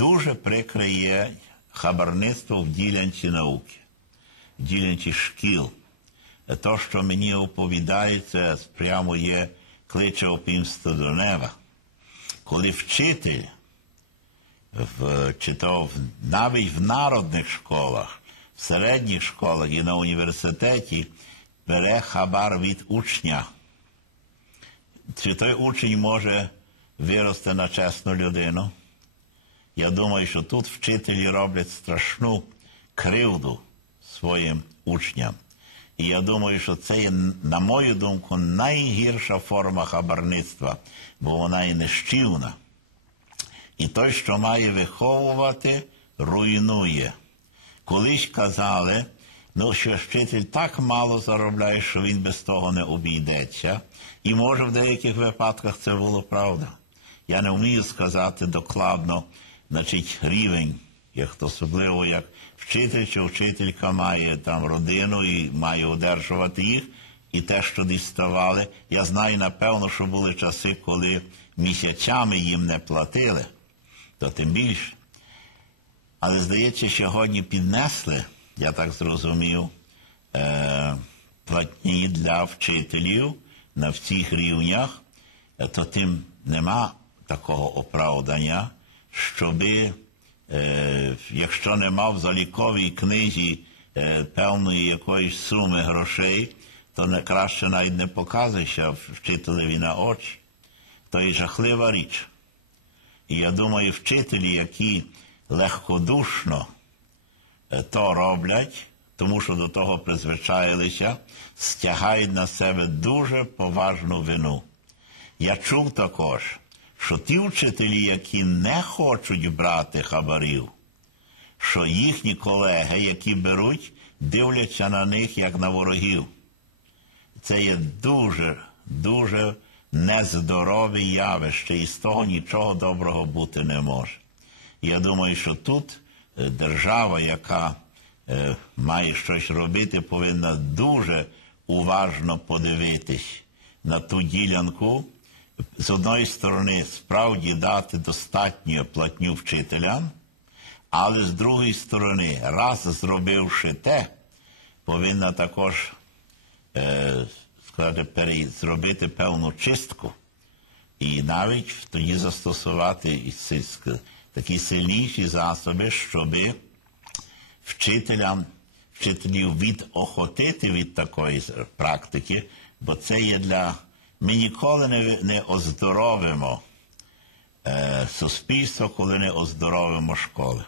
Дуже прикре є хабарництво в ділянці науки, в ділянці шкіл. То, що мені оповідається, прямо є кличе опімство до неба. Коли вчитель, в, чи то в, навіть в народних школах, в середніх школах і на університеті бере хабар від учня, чи той учень може вирости на чесну людину? Я думаю, що тут вчителі роблять страшну кривду своїм учням. І я думаю, що це є, на мою думку, найгірша форма хабарництва, бо вона і нещівна. І той, що має виховувати, руйнує. Колись казали, ну, що вчитель так мало заробляє, що він без того не обійдеться. І може в деяких випадках це було правда. Я не вмію сказати докладно, значить, рівень, як особливо як вчитель чи вчителька має там родину і має одержувати їх, і те, що діставали. Я знаю, напевно, що були часи, коли місяцями їм не платили, то тим більше. Але здається, сьогодні піднесли, я так зрозумів, е, платні для вчителів на всіх рівнях, то тим нема такого оправдання, щоби, е, якщо нема в заліковій книзі е, певної якоїсь суми грошей, то не краще навіть не показуєшся вчителеві на очі. То є жахлива річ. І я думаю, вчителі, які легкодушно е, то роблять, тому що до того призвичаїлися, стягають на себе дуже поважну вину. Я чув також, що ті вчителі, які не хочуть брати хабарів, що їхні колеги, які беруть, дивляться на них як на ворогів. Це є дуже, дуже нездорове явище, і з того нічого доброго бути не може. Я думаю, що тут е, держава, яка е, має щось робити, повинна дуже уважно подивитись на ту ділянку. З одної сторони, справді дати достатньо платню вчителям, але з другої сторони, раз зробивши те, повинна також е, сказати, зробити певну чистку. І навіть тоді застосувати такі сильніші засоби, щоб вчителям, вчителів відохотити від такої практики, бо це є для. Ми ніколи не, не оздоровимо е, суспільство, коли не оздоровимо школи.